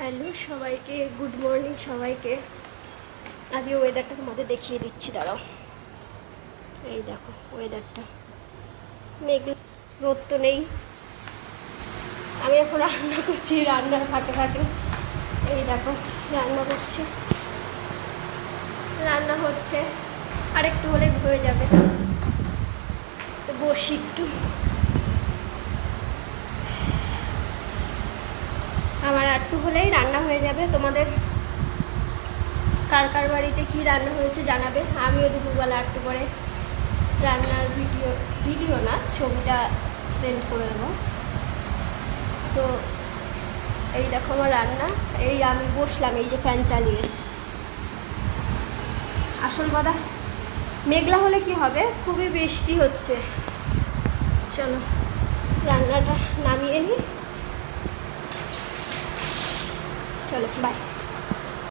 Hello সবাইকে, good morning সবাইকে। আজকে ওয়েদারটা তোমাদের দেখিয়ে দিচ্ছি, দাঁড়াও। এই দেখো ওয়েদারটা, মেঘ, রোদ তো নেই। আমি এখন রান্না করছি, রান্নার ফাঁকে ফাঁকে এই দেখো রান্না করছি, রান্না হচ্ছে। আর একটু হলে হয়ে যাবে, তো বসি একটু। আমার একটু হলেই রান্না হয়ে যাবে। তোমাদের কার কার বাড়িতে কী রান্না হয়েছে জানাবে। আমিও দুপুরবেলা একটু করে রান্নার ভিডিও না, ছবিটা সেন্ড করে দেবো। তো এই দেখো আমার রান্না, এই আমি বসলাম এই যে ফ্যান চালিয়ে। আসল কথা, মেঘলা হলে কি হবে, খুবই বৃষ্টি হচ্ছে। চলো রান্নাটা নামিয়ে নিই, চলো বাই।